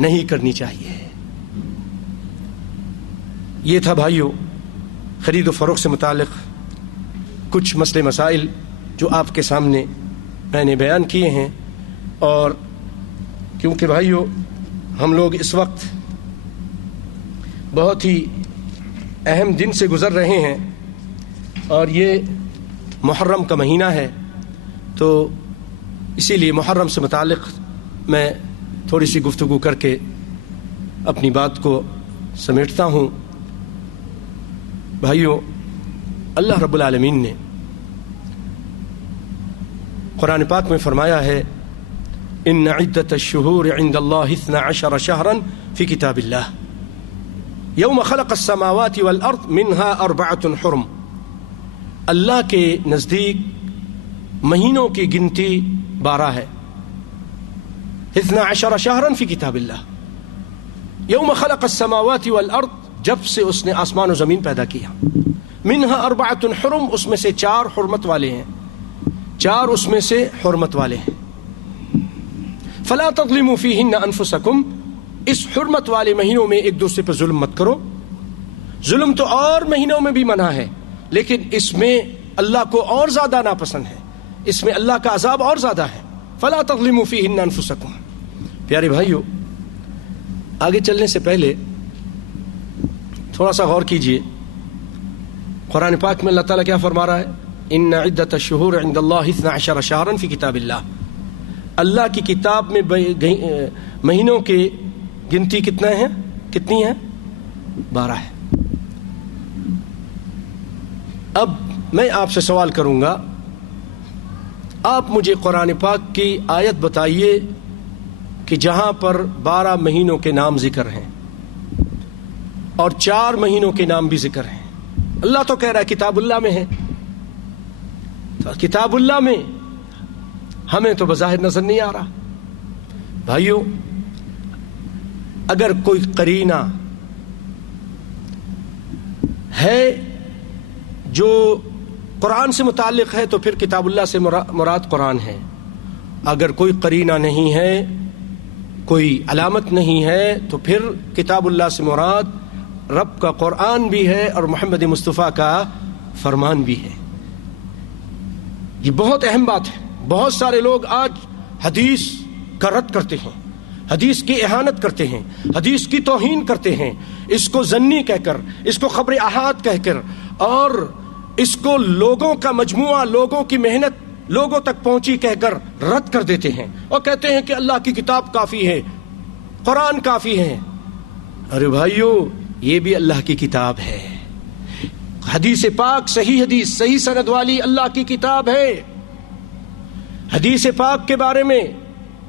نہیں کرنی چاہیے۔ یہ تھا بھائیو خرید و فروخت سے متعلق کچھ مسئلے مسائل جو آپ کے سامنے میں نے بیان کیے ہیں، اور کیونکہ بھائیو ہم لوگ اس وقت بہت ہی اہم دن سے گزر رہے ہیں اور یہ محرم کا مہینہ ہے، تو اسی لیے محرم سے متعلق میں تھوڑی سی گفتگو کر کے اپنی بات کو سمیٹتا ہوں۔ بھائیو، اللہ رب العالمین نے قرآن پاک میں فرمایا ہے، ان عدت الشہور عند اللہ 12 شہرا فی کتاب اللہ، یوم خلق السماوات والارض منها 4 حرم، اللہ کے نزدیک مہینوں کی گنتی 12 ہے. 12 شہرا فی کتاب اللہ. یوم خلق السماوات والارض، جب سے اس نے آسمان و زمین پیدا کیا. منها 4 حرم، اس میں سے 4 حرمت والے ہیں، 4 اس میں سے حرمت والے ہیں. فلا تظلموا فیہن انفسکم، اس حرمت والے مہینوں میں ایک دوسرے پر ظلم مت کرو. ظلم تو اور مہینوں میں بھی منع ہے، لیکن اس میں اللہ کو اور زیادہ ناپسند ہے، اس میں اللہ کا عذاب اور زیادہ ہے. فلا تظلموا فیہن انفسکم. پیارے بھائیو، آگے چلنے سے پہلے تھوڑا سا غور کیجئے. قرآن پاک میں اللہ تعالیٰ کیا فرما رہا ہے؟ ان عدت الشہور عند اللہ 12 شہرا فی کتاب اللہ. اللہ کی کتاب میں مہینوں کی گنتی کتنی ہے؟ 12 ہے. اب میں آپ سے سوال کروں گا، آپ مجھے قرآن پاک کی آیت بتائیے کہ جہاں پر 12 مہینوں کے نام ذکر ہیں اور 4 مہینوں کے نام بھی ذکر ہیں. اللہ تو کہہ رہا ہے کتاب اللہ میں ہے، تو کتاب اللہ میں ہمیں تو بظاہر نظر نہیں آ رہا. بھائیو، اگر کوئی قرینہ ہے جو قرآن سے متعلق ہے تو پھر کتاب اللہ سے مراد قرآن ہے. اگر کوئی قرینہ نہیں ہے، کوئی علامت نہیں ہے، تو پھر کتاب اللہ سے مراد رب کا قرآن بھی ہے اور محمد مصطفیٰ کا فرمان بھی ہے. یہ بہت اہم بات ہے. بہت سارے لوگ آج حدیث کا رد کرتے ہیں، حدیث کی اہانت کرتے ہیں، حدیث کی توہین کرتے ہیں، اس کو ظنی کہہ کر، اس کو خبر احاد کہہ کر، اور اس کو لوگوں کا مجموعہ، لوگوں کی محنت لوگوں تک پہنچی کہہ کر رد کر دیتے ہیں اور کہتے ہیں کہ اللہ کی کتاب کافی ہے، قرآن کافی ہے. ارے بھائیو، یہ بھی اللہ کی کتاب ہے. حدیث پاک، صحیح حدیث، صحیح سند والی اللہ کی کتاب ہے. حدیث پاک کے بارے میں،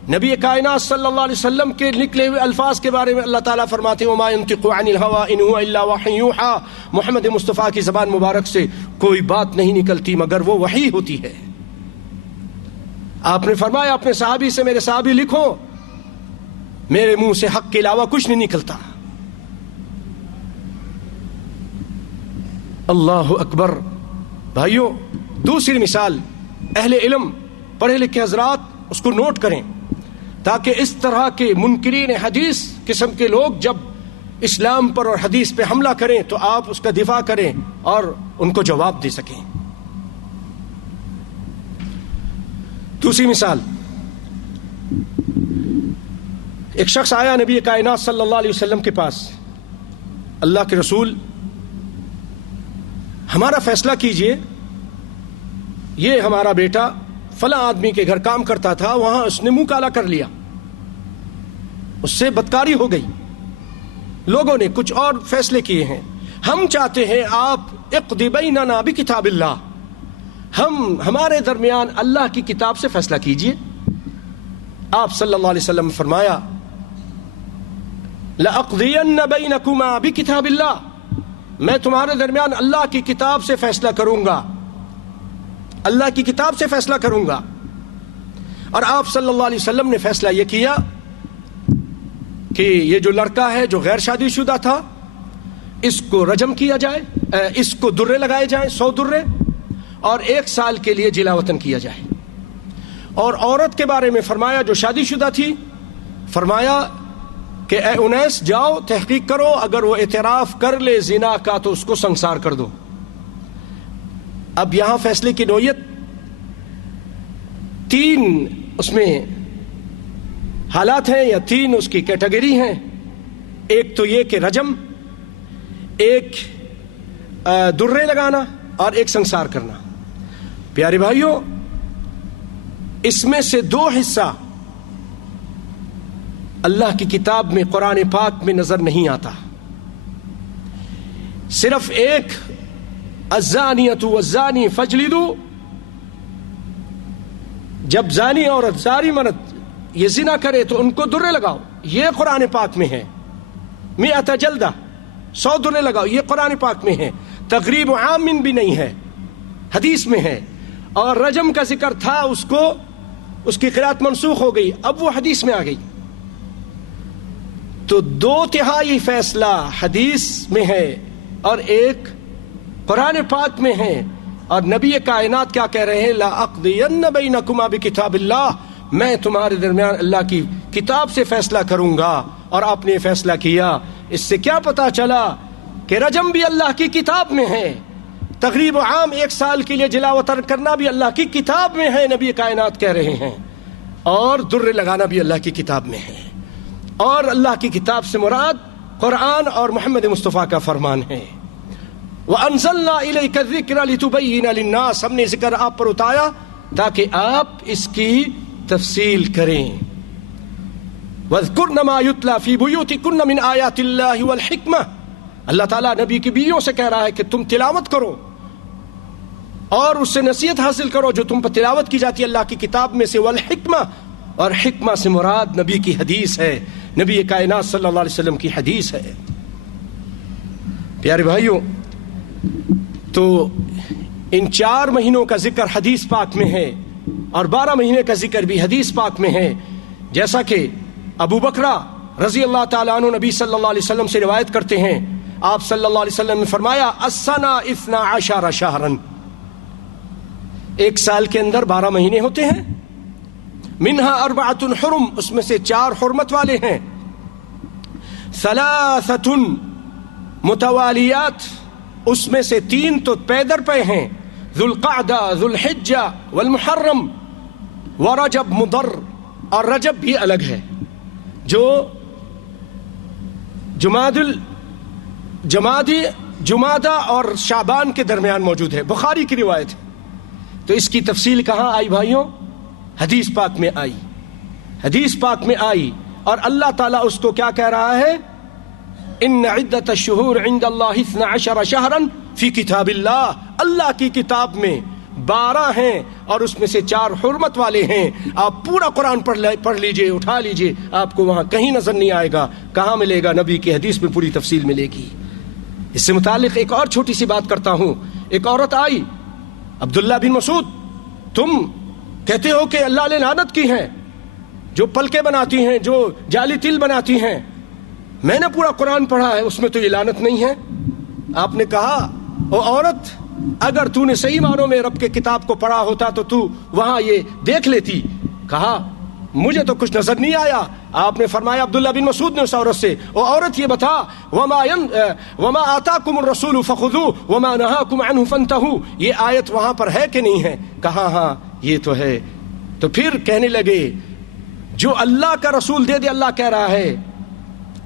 نبی کائنات صلی اللہ علیہ وسلم کے نکلے ہوئے الفاظ کے بارے میں اللہ تعالیٰ فرماتے ہیں وَمَا يَنطِقُ عَنِ الْهَوَىٰ إِنْ هُوَ إِلَّا وَحْيٌ يُوحَىٰ. محمد مصطفیٰ کی زبان مبارک سے کوئی بات نہیں نکلتی مگر وہ وحی ہوتی ہے. آپ نے فرمایا اپنے صحابی سے، میرے صحابی لکھو، میرے منہ سے حق کے علاوہ کچھ نہیں نکلتا. اللہ اکبر. بھائیو، دوسری مثال، اہل علم، پڑھے لکھے حضرات اس کو نوٹ کریں، تاکہ اس طرح کے منکرین حدیث قسم کے لوگ جب اسلام پر اور حدیث پہ حملہ کریں تو آپ اس کا دفاع کریں اور ان کو جواب دے سکیں. دوسری مثال، ایک شخص آیا نبی کائنات صلی اللہ علیہ وسلم کے پاس، اللہ کے رسول ہمارا فیصلہ کیجئے، یہ ہمارا بیٹا فلاں آدمی کے گھر کام کرتا تھا، وہاں اس نے منہ کالا کر لیا، اس سے بدکاری ہو گئی، لوگوں نے کچھ اور فیصلے کیے ہیں، ہم چاہتے ہیں آپ اقض بیننا بکتاب اللہ، ہمارے درمیان اللہ کی کتاب سے فیصلہ کیجئے. آپ صلی اللہ علیہ وسلم نے فرمایا لأقضین بینکما بکتاب اللہ، میں تمہارے درمیان اللہ کی کتاب سے فیصلہ کروں گا، اللہ کی کتاب سے فیصلہ کروں گا. اور آپ صلی اللہ علیہ وسلم نے فیصلہ یہ کیا کہ یہ جو لڑکا ہے جو غیر شادی شدہ تھا، اس کو رجم کیا جائے، اس کو درے لگائے جائیں، 100 درے، اور 1 سال کے لیے جلا وطن کیا جائے. اور عورت کے بارے میں فرمایا جو شادی شدہ تھی، فرمایا کہ اے انیس جاؤ تحقیق کرو، اگر وہ اعتراف کر لے زنا کا تو اس کو سنسار کر دو. اب یہاں فیصلے کی نوعیت 3 اس میں حالات ہیں یا 3 اس کی کیٹیگری ہیں. ایک تو یہ کہ رجم، ایک درے لگانا اور ایک سنسار کرنا. پیارے بھائیوں، اس میں سے 2 حصہ اللہ کی کتاب میں قرآن پاک میں نظر نہیں آتا. صرف ایک الزانیۃ والزانی فاجلدوا، جب زانی عورت، زانی مرد یہ زنا کرے تو ان کو درے لگاؤ، یہ قرآن پاک میں ہے. 100 جلدہ، 100 درے لگاؤ. یہ قرآن پاک میں ہے. تغریب عام بھی نہیں ہے، حدیث میں ہے. اور رجم کا ذکر تھا، اس کی قرات منسوخ ہو گئی، اب وہ حدیث میں آ گئی. تو 2/3 فیصلہ حدیث میں ہے اور ایک قرآن پاک میں ہے. اور نبی کائنات کیا کہہ رہے ہیں؟ لا اقضین بینکما بکتاب اللہ، میں تمہارے درمیان اللہ کی کتاب سے فیصلہ کروں گا. اور آپ نے فیصلہ کیا. اس سے کیا پتا چلا کہ رجم بھی اللہ کی کتاب میں ہے، تقریب عام 1 سال کے لیے جلا وطن کرنا بھی اللہ کی کتاب میں ہے، نبی کائنات کہہ رہے ہیں. اور درے لگانا بھی اللہ کی کتاب میں ہے. اور اللہ کی کتاب سے مراد قرآن اور محمد مصطفیٰ کا فرمان ہے. وَأَنزَلْنَا إِلَيْكَ الذِّكْرَ لِتُبَيِّنَ لِلنَّاسِ، ہم نے ذکر آپ پر اتایا تاکہ آپ اس کی تفصیل کریں. وَاذْكُرْنَ مَا يُتْلَى فِي بُيُوتِكُنَّ مِنْ آيَاتِ اللَّهِ وَالْحِكْمَةِ، اللہ تعالیٰ نبی کی بیویوں سے کہہ رہا ہے کہ تم تلاوت کرو اور اس سے نصیحت حاصل کرو جو تم پر تلاوت کی جاتی ہے اللہ کی کتاب میں سے. والحکمہ، اور حکمہ سے مراد نبی کی حدیث ہے، نبی کائنات صلی اللہ علیہ وسلم کی حدیث ہے. پیارے بھائیوں، تو ان 4 مہینوں کا ذکر حدیث پاک میں ہے اور 12 مہینے کا ذکر بھی حدیث پاک میں ہے. جیسا کہ ابو بکرہ رضی اللہ تعالیٰ عنہ نبی صلی اللہ علیہ وسلم سے روایت کرتے ہیں، آپ صلی اللہ علیہ وسلم نے فرمایا السنہ 12 شہرا، 1 سال کے اندر 12 مہینے ہوتے ہیں. منہا 4 حرم، اس میں سے 4 حرمت والے ہیں. 3 متوالیات، اس میں سے 3 تو پیدر پہ ہیں. ذو القعدہ، ذو الحجہ والمحرم، ورجب مضر، اور رجب بھی الگ ہے جو جمادہ اور شعبان کے درمیان موجود ہے. بخاری کی روایت ہے. تو اس کی تفصیل کہاں آئی بھائیوں؟ حدیث پاک میں آئی. حدیث پاک میں آئی. اور اللہ تعالیٰ اس کو کیا کہہ رہا ہے؟ ان عدت الشہور عند اللہ 12 شہرا فی کتاب اللہ، اللہ کی کتاب میں 12 ہیں اور اس میں سے 4 حرمت والے ہیں. آپ پورا قرآن پڑھ لیجئے، اٹھا لیجئے، آپ کو وہاں کہیں نظر نہیں آئے گا. کہاں ملے گا؟ نبی کی حدیث میں پوری تفصیل ملے گی. اس سے متعلق ایک اور چھوٹی سی بات کرتا ہوں. ایک عورت آئی، عبداللہ بن مسعود، تم کہتے ہو کہ اللہ نے لعنت کی ہے، جو پلکیں بناتی ہیں، جو جعلی تل بناتی ہیں. میں نے پورا قرآن پڑھا ہے، اس میں تو یہ لعنت نہیں ہے. آپ نے کہا او عورت، اگر تو نے صحیح معنوں میں رب کے کتاب کو پڑھا ہوتا تو وہاں یہ دیکھ لیتی. کہا مجھے تو کچھ نظر نہیں آیا. آپ نے فرمایا عبداللہ بن مسعود نے اس عورت سے، او عورت یہ بتا وما آتاکم الرسول فخذوه وما نہاکم عنہ فانتہوا، یہ آیت وہاں پر ہے کہ نہیں ہے؟ کہا ہاں یہ تو ہے. تو پھر کہنے لگے جو اللہ کا رسول دے دے اللہ کہہ رہا ہے،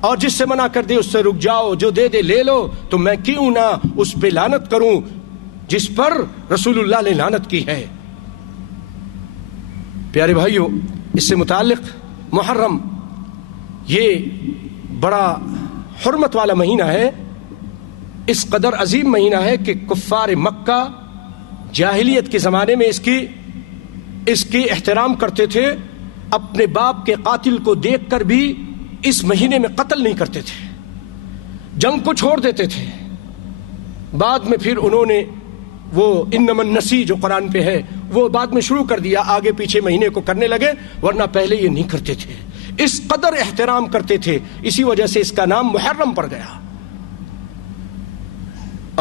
اور جس سے منع کر دے اس سے رک جاؤ، جو دے دے لے لو، تو میں کیوں نہ اس پہ لعنت کروں جس پر رسول اللہ نے لعنت کی ہے. پیارے بھائیوں، اس سے متعلق محرم یہ بڑا حرمت والا مہینہ ہے. اس قدر عظیم مہینہ ہے کہ کفار مکہ جاہلیت کے زمانے میں اس کی احترام کرتے تھے. اپنے باپ کے قاتل کو دیکھ کر بھی اس مہینے میں قتل نہیں کرتے تھے، جنگ کو چھوڑ دیتے تھے. بعد میں پھر انہوں نے وہ انما النسی جو قرآن پہ ہے وہ بعد میں شروع کر دیا، آگے پیچھے مہینے کو کرنے لگے، ورنہ پہلے یہ نہیں کرتے تھے. اس قدر احترام کرتے تھے، اسی وجہ سے اس کا نام محرم پڑ گیا.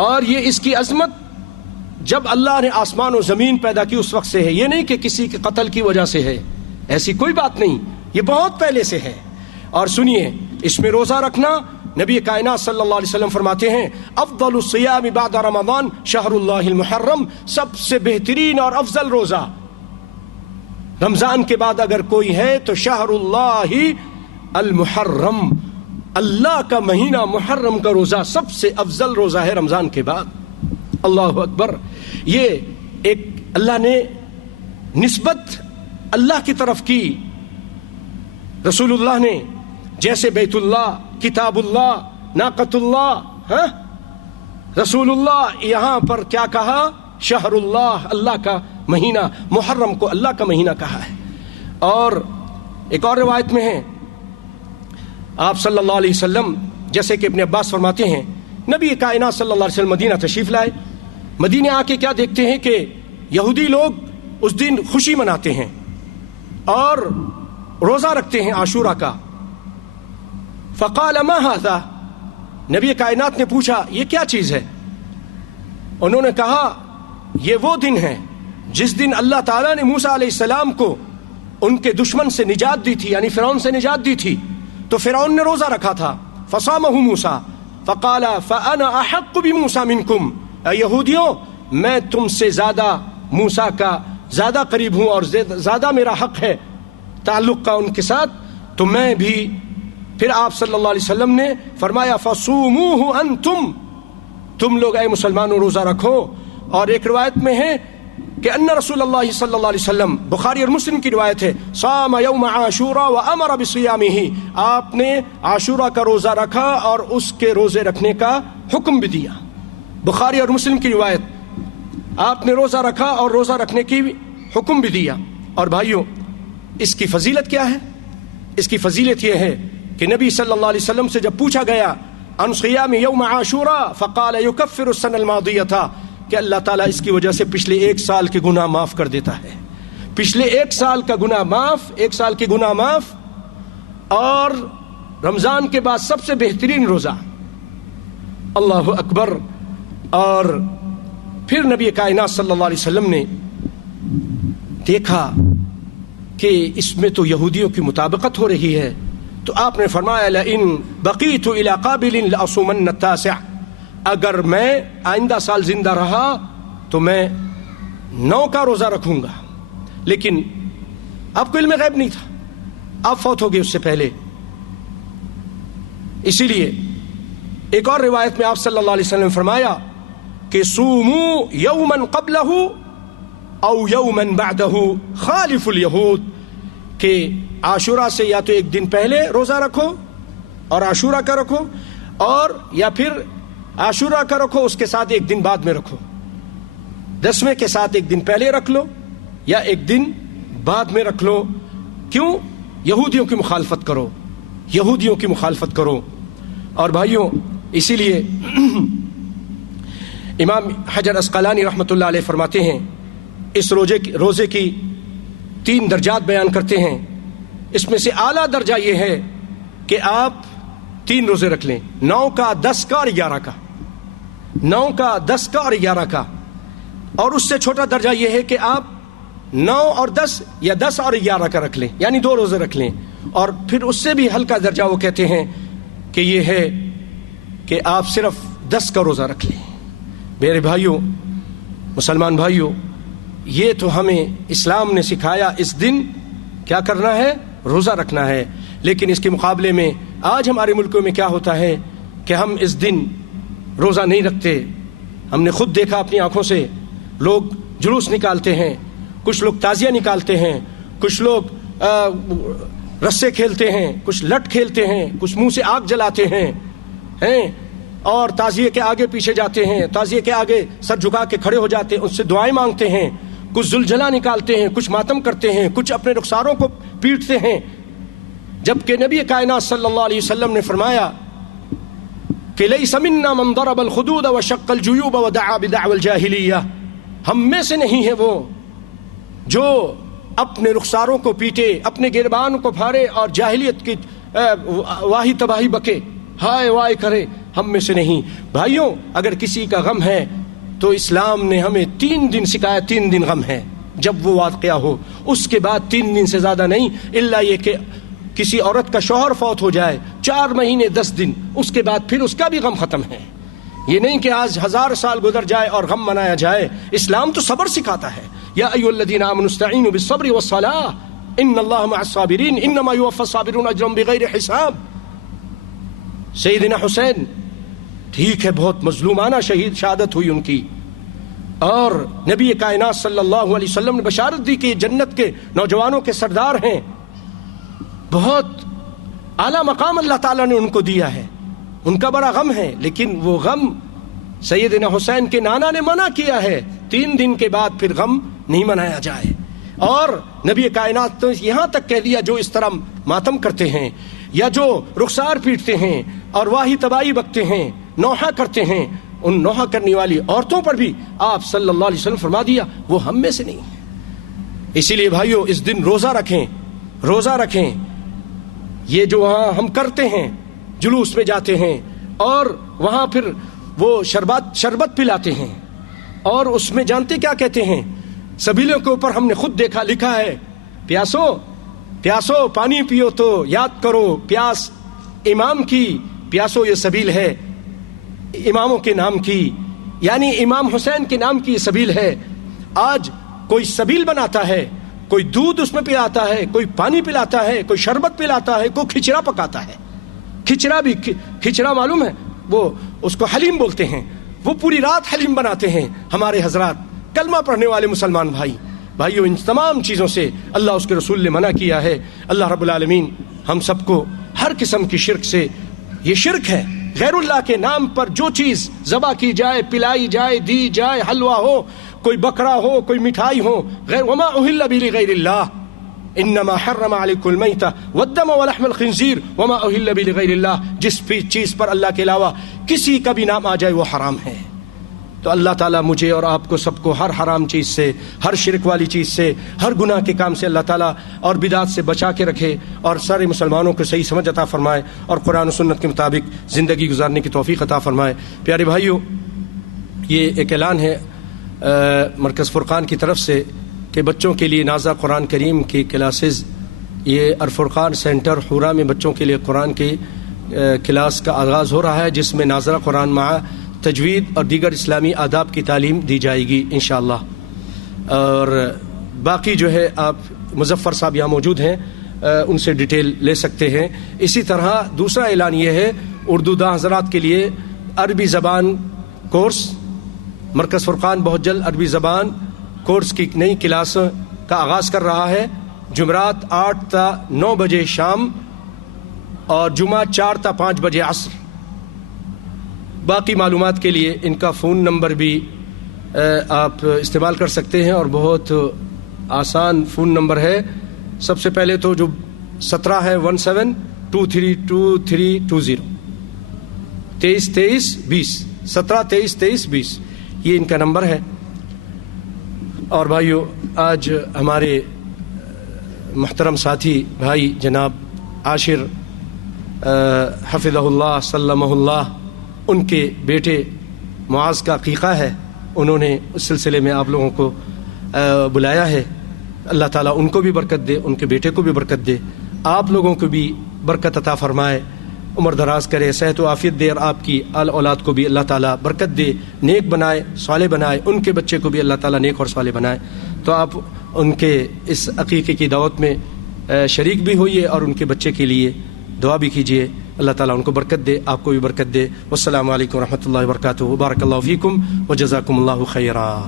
اور یہ اس کی عظمت جب اللہ نے آسمان و زمین پیدا کی اس وقت سے ہے، یہ نہیں کہ کسی کے قتل کی وجہ سے ہے، ایسی کوئی بات نہیں، یہ بہت پہلے سے ہے. اور سنیے، اس میں روزہ رکھنا، نبی کائنات صلی اللہ علیہ وسلم فرماتے ہیں افضل الصیام بعد رمضان شہر اللہ المحرم، سب سے بہترین اور افضل روزہ رمضان کے بعد اگر کوئی ہے تو شہر اللہ المحرم، اللہ کا مہینہ محرم کا روزہ سب سے افضل روزہ ہے رمضان کے بعد. اللہ اکبر. یہ ایک اللہ نے نسبت اللہ کی طرف کی. رسول اللہ نے جیسے بیت اللہ، کتاب اللہ، ناقۃ اللہ، رسول اللہ یہاں پر کیا کہا؟ شہر اللہ، اللہ کا مہینہ، محرم کو اللہ کا مہینہ کہا ہے. اور ایک اور روایت میں ہے آپ صلی اللہ علیہ وسلم جیسے کہ ابن عباس فرماتے ہیں نبی کائنات صلی اللہ علیہ وسلم مدینہ تشریف لائے. مدینہ آ کے کیا دیکھتے ہیں کہ یہودی لوگ اس دن خوشی مناتے ہیں اور روزہ رکھتے ہیں عاشورہ کا. فقال ما هذا، نبی کائنات نے پوچھا یہ کیا چیز ہے؟ انہوں نے کہا یہ وہ دن ہے جس دن اللہ تعالیٰ نے موسیٰ علیہ السلام کو ان کے دشمن سے نجات دی تھی، یعنی فرعون سے نجات دی تھی. تو فرعون نے روزہ رکھا تھا. فصامہ موسیٰ فقال فانا احق بموسیٰ منکم، اے یہودیوں میں تم سے زیادہ موسیٰ کا زیادہ قریب ہوں اور زیادہ میرا حق ہے تعلق کا ان کے ساتھ، تو میں بھی. پھر آپ صلی اللہ علیہ وسلم نے فرمایا فصوموہ انتم، تم لوگ اے مسلمانوں روزہ رکھو. اور ایک روایت میں ہے کہ ان رسول اللہ صلی اللہ علیہ وسلم، بخاری اور مسلم کی روایت ہے، صام یوم عاشورہ وامر بصیامہ، آپ نے عاشورہ کا روزہ رکھا اور اس کے روزے رکھنے کا حکم بھی دیا. بخاری اور مسلم کی روایت، آپ نے روزہ رکھا اور روزہ رکھنے کی حکم بھی دیا. اور بھائیوں اس کی فضیلت کیا ہے؟ اس کی فضیلت یہ ہے کہ نبی صلی اللہ علیہ وسلم سے جب پوچھا گیا عن صیام یوم عاشورہ فقال یکفر السنہ الماضیہ تھا کہ اللہ تعالیٰ اس کی وجہ سے پچھلے 1 سال کے گناہ معاف کر دیتا ہے. پچھلے 1 سال کا گناہ معاف، 1 سال کے گناہ معاف. اور رمضان کے بعد سب سے بہترین روزہ. اللہ اکبر. اور پھر نبی کائنات صلی اللہ علیہ وسلم نے دیکھا کہ اس میں تو یہودیوں کی مطابقت ہو رہی ہے، تو آپ نے فرمایا لئن بقیت الی قابل لاصومن التاسع، اگر میں آئندہ سال زندہ رہا تو میں 9 کا روزہ رکھوں گا. لیکن آپ کو علم غیب نہیں تھا، آپ فوت ہو گئے اس سے پہلے. اسی لیے ایک اور روایت میں آپ صلی اللہ علیہ وسلم نے فرمایا کہ صوموا یوما قبلہ او یوما بعدہ خالف الیہود، کہ عاشورہ سے یا تو 1 دن پہلے روزہ رکھو اور عاشورہ کا رکھو، اور یا پھر عاشورہ کا رکھو اس کے ساتھ 1 دن بعد میں رکھو. 10ویں کے ساتھ 1 دن پہلے رکھ لو یا 1 دن بعد میں رکھ لو. کیوں؟ یہودیوں کی مخالفت کرو، یہودیوں کی مخالفت کرو. اور بھائیوں اسی لیے امام حجر عسقلانی رحمۃ اللہ علیہ فرماتے ہیں اس روزے کی 3 درجات بیان کرتے ہیں. اس میں سے اعلیٰ درجہ یہ ہے کہ آپ 3 روزے رکھ لیں، 9 کا 10 کا اور 11 کا، 9 کا 10 کا اور 11 کا. اور اس سے چھوٹا درجہ یہ ہے کہ آپ 9 اور 10 یا 10 اور 11 کا رکھ لیں، یعنی 2 روزے رکھ لیں. اور پھر اس سے بھی ہلکا درجہ وہ کہتے ہیں کہ یہ ہے کہ آپ صرف 10 کا روزہ رکھ لیں. میرے بھائیوں، مسلمان بھائیوں، یہ تو ہمیں اسلام نے سکھایا اس دن کیا کرنا ہے، روزہ رکھنا ہے. لیکن اس کے مقابلے میں آج ہمارے ملکوں میں کیا ہوتا ہے کہ ہم اس دن روزہ نہیں رکھتے. ہم نے خود دیکھا اپنی آنکھوں سے، لوگ جلوس نکالتے ہیں، کچھ لوگ تازیہ نکالتے ہیں، کچھ لوگ رسے کھیلتے ہیں، کچھ لٹ کھیلتے ہیں، کچھ منہ سے آگ جلاتے ہیں اور تعزیے کے آگے پیچھے جاتے ہیں، تعزیے کے آگے سر جھکا کے کھڑے ہو جاتے ہیں، اس سے دعائیں مانگتے ہیں، کچھ زلجلہ نکالتے ہیں، کچھ ماتم کرتے ہیں، کچھ اپنے رخساروں کو پیٹتے ہیں. جبکہ نبی کائنات صلی اللہ علیہ وسلم نے فرمایا کہ لیس منا من ضرب الخدود وشق الجیوب ودعا بدعوى الجاہلیہ، ہم میں سے نہیں ہے وہ جو اپنے رخساروں کو پیٹے، اپنے گربان کو پھاڑے اور جاہلیت کی واہی تباہی بکے، ہائے وائے کرے. ہم میں سے نہیں. بھائیوں اگر کسی کا غم ہے تو اسلام نے ہمیں 3 دن سکھایا، 3 دن غم ہے جب وہ واقعہ ہو، اس کے بعد 3 دن سے زیادہ نہیں. الا یہ کہ کسی عورت کا شوہر فوت ہو جائے 4 مہینے 10 دن، اس کے بعد پھر اس کا بھی غم ختم ہے. یہ نہیں کہ آج 1000 سال گزر جائے اور غم منایا جائے. اسلام تو صبر سکھاتا ہے. یا ایھا الذین آمنوا استعینوا بالصبر والصلاۃ ان اللہ مع الصابرین انما یوفی الصابرون اجرهم بغیر حساب. سیدنا حسین ٹھیک ہے بہت مظلومانہ شہادت ہوئی ان کی، اور نبی کائنات صلی اللہ علیہ وسلم نے بشارت دی کہ جنت کے نوجوانوں کے سردار ہیں. بہت اعلیٰ مقام اللہ تعالیٰ نے ان کو دیا ہے. ان کا بڑا غم ہے، لیکن وہ غم سیدنا حسین کے نانا نے منع کیا ہے. 3 دن کے بعد پھر غم نہیں منایا جائے. اور نبی کائنات نے یہاں تک کہہ دیا جو اس طرح ماتم کرتے ہیں یا جو رخسار پیٹتے ہیں اور واہی تباہی بکتے ہیں، نوحہ کرتے ہیں ان نوحہ کرنے والی عورتوں پر بھی آپ صلی اللہ علیہ وسلم فرما دیا وہ ہم میں سے نہیں ہے. اسی لیے بھائیو اس دن روزہ رکھیں, روزہ رکھیں. یہ جو وہاں ہم کرتے ہیں, جلوس میں جاتے ہیں اور وہاں پھر وہ شربت پلاتے ہیں, اور اس میں جانتے کیا کہتے ہیں, سبیلوں کے اوپر ہم نے خود دیکھا لکھا ہے پیاسو پیاسو پانی پیو تو یاد کرو پیاس امام کی, پیاسو یہ سبیل ہے اماموں کے نام کی, یعنی امام حسین کے نام کی یہ سبیل ہے. آج کوئی سبیل بناتا ہے, کوئی دودھ اس میں پلاتا ہے, کوئی پانی پلاتا ہے, کوئی شربت پلاتا ہے, کوئی کھچڑا پکاتا ہے. کھچڑا معلوم ہے, وہ اس کو حلیم بولتے ہیں, وہ پوری رات حلیم بناتے ہیں ہمارے حضرات کلمہ پڑھنے والے مسلمان بھائیو. ان تمام چیزوں سے اللہ اس کے رسول نے منع کیا ہے. اللہ رب العالمین ہم سب کو ہر قسم کی شرک سے, یہ شرک ہے غیر اللہ کے نام پر جو چیز ذبح کی جائے, پلائی جائے, دی جائے, حلوہ ہو, کوئی بکرا ہو, کوئی مٹھائی ہو, وما اہل به لغیر اللہ انما حرم علیکم المیتۃ والدم ولحم الخنزیر وما اہل به لغیر اللہ. جس بھی چیز پر اللہ کے علاوہ کسی کا بھی نام آ جائے وہ حرام ہے. تو اللہ تعالیٰ مجھے اور آپ کو سب کو ہر حرام چیز سے, ہر شرک والی چیز سے, ہر گناہ کے کام سے اللہ تعالیٰ اور بدعت سے بچا کے رکھے, اور سارے مسلمانوں کو صحیح سمجھ عطا فرمائے, اور قرآن و سنت کے مطابق زندگی گزارنے کی توفیق عطا فرمائے. پیارے بھائیو, یہ ایک اعلان ہے مرکز فرقان کی طرف سے کہ بچوں کے لیے نازہ قرآن کریم کی کلاسز, یہ الفرقان سینٹر حورا میں بچوں کے لیے قرآن کی کلاس کا آغاز ہو رہا ہے, جس میں ناظرہ قرآن مع تجوید اور دیگر اسلامی آداب کی تعلیم دی جائے گی انشاءاللہ. اور باقی جو ہے آپ مظفر صاحب یہاں موجود ہیں, ان سے ڈیٹیل لے سکتے ہیں. اسی طرح دوسرا اعلان یہ ہے, اردو داں حضرات کے لیے عربی زبان کورس, مرکز فرقان بہت جلد عربی زبان کورس کی نئی کلاس کا آغاز کر رہا ہے. جمعرات 8 تا 9 بجے شام اور جمعہ 4 تا 5 بجے عصر. باقی معلومات کے لیے ان کا فون نمبر بھی آپ استعمال کر سکتے ہیں, اور بہت آسان فون نمبر ہے. سب سے پہلے تو جو 17 ہے 17232320 232320 17232320 یہ ان کا نمبر ہے. اور بھائیو, آج ہمارے محترم ساتھی بھائی جناب عاشر حفظہ اللہ سلمہ اللہ, ان کے بیٹے معاذ کا عقیقہ ہے. انہوں نے اس سلسلے میں آپ لوگوں کو بلایا ہے. اللہ تعالیٰ ان کو بھی برکت دے, ان کے بیٹے کو بھی برکت دے, آپ لوگوں کو بھی برکت عطا فرمائے, عمر دراز کرے, صحت و عافیت دے, اور آپ کی آل اولاد کو بھی اللہ تعالیٰ برکت دے, نیک بنائے, صالح بنائے, ان کے بچے کو بھی اللہ تعالیٰ نیک اور صالح بنائے. تو آپ ان کے اس عقیقے کی دعوت میں شریک بھی ہوئیے اور ان کے بچے کے لیے دعا بھی کیجیے. اللہ تعالیٰ ان کو برکت دے, آپ کو بھی برکت دے. والسلام علیکم ورحمۃ اللہ وبرکاتہ. بارک اللہ فیکم وجزاکم اللہ خیرا.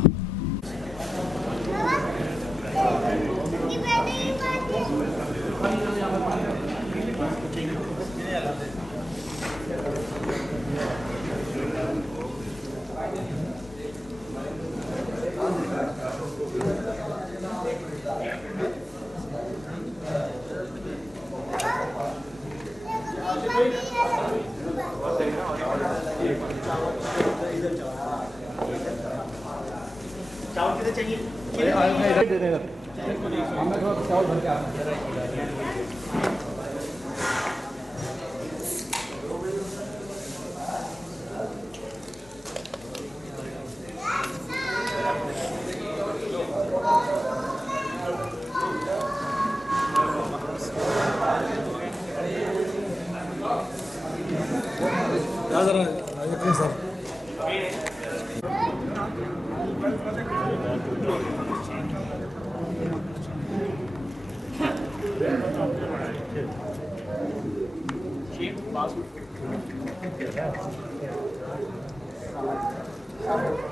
Thank you.